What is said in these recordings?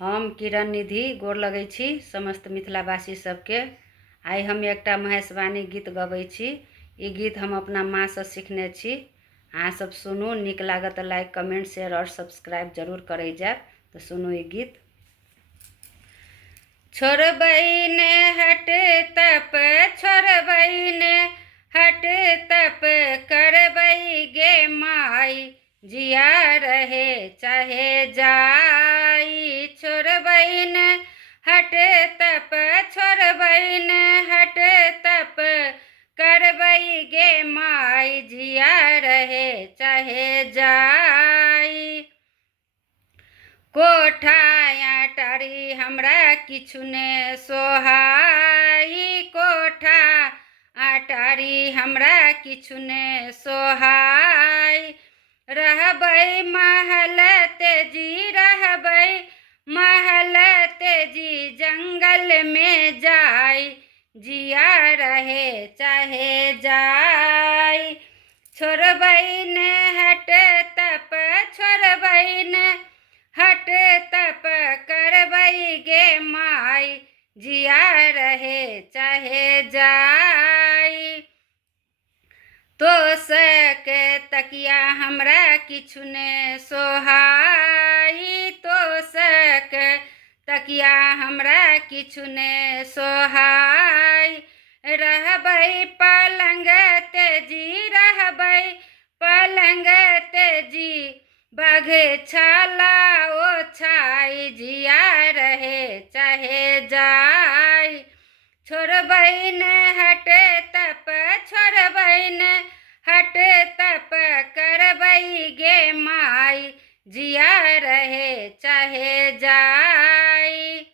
हम किरण निधि गोर लगै छी समस्त मिथिलावासी सबके। आइ हम एकटा महेशवाणी गीत गबै छी। ई गीत हम अपना माँ से सीखने छी। अहाँ सब सुनू, नीक लागत तऽ लाइक कमेंट शेयर और सब्सक्राइब जरूर करै जायब। तो सुनू ई गीत। छोड़बै ने हट तप, छोड़बै ने हट तप, करबै गे माई, जिया रहे चाहे जाई। छोड़बै ने हट तप, छोड़बै ने हट तप, करबै गे माई, जिया रहे चाहे जाई। कोठा अटारी हमरा किछु ने सोहाई, कोठा अटारी हमरा किछु ने सोहाई। रहबै महल तेजी, रहबै महल तेजी, जंगल में जाई, जिया रहे चाहे जाई। छोड़बै ने हट तप, छोड़बै ने हट तप, करबै गे माई, जिया रहे चाहे जाई। तोसक तकिया हमरा किछु ने सोहाई, तोसक तकिया हमरा किछु ने सोहाई। रहबै पलंग तेजी, रहबै पलंग तेजी, बघछाला ओछाई, जिया रहे चाहे जाई। छोड़बै ने हट तप, छोड़बै ने हट तप, करबै गे माई, जिया रहे चाहे जाई।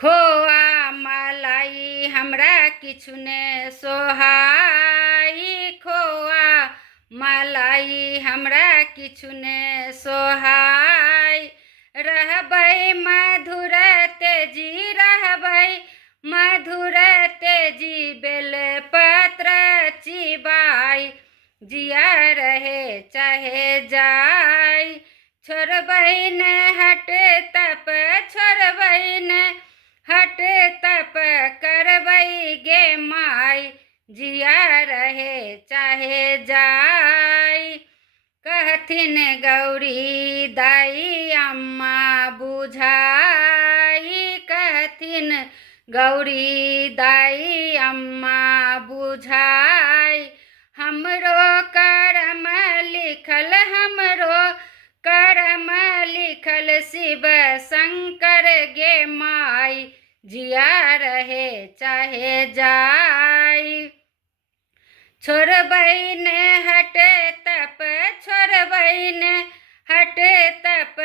खोआ मलाई हमरा किछु ने सोहाई, खोआ मलाई हमरा किछु ने सोहाई। रहबै मधुर तेजी, रहबै मधुर तेजी, बेलपत्र चिबाई, जिया रहे चाहे जाई। छोड़बै ने हट तप, छोड़बै ने हट तप, करबै गे माई, जिया रहे चाहे जाई। कहथिन गौरी दाई अम्मा बुझाई, कहथिन गौरी दाई अम्मा बुझाई। हमरो करम लिखल, हमरो करम लिखल, शिव शंकर गे माई, जिया रहे चाहे जाई। छोड़बै ने हट तप, छोड़बै ने हट तप,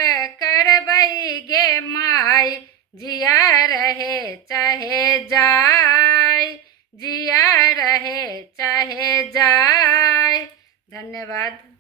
करबै गे माई, जिया रहे चाहे जाई, जिया रहे चाहे जाई। धन्यवाद।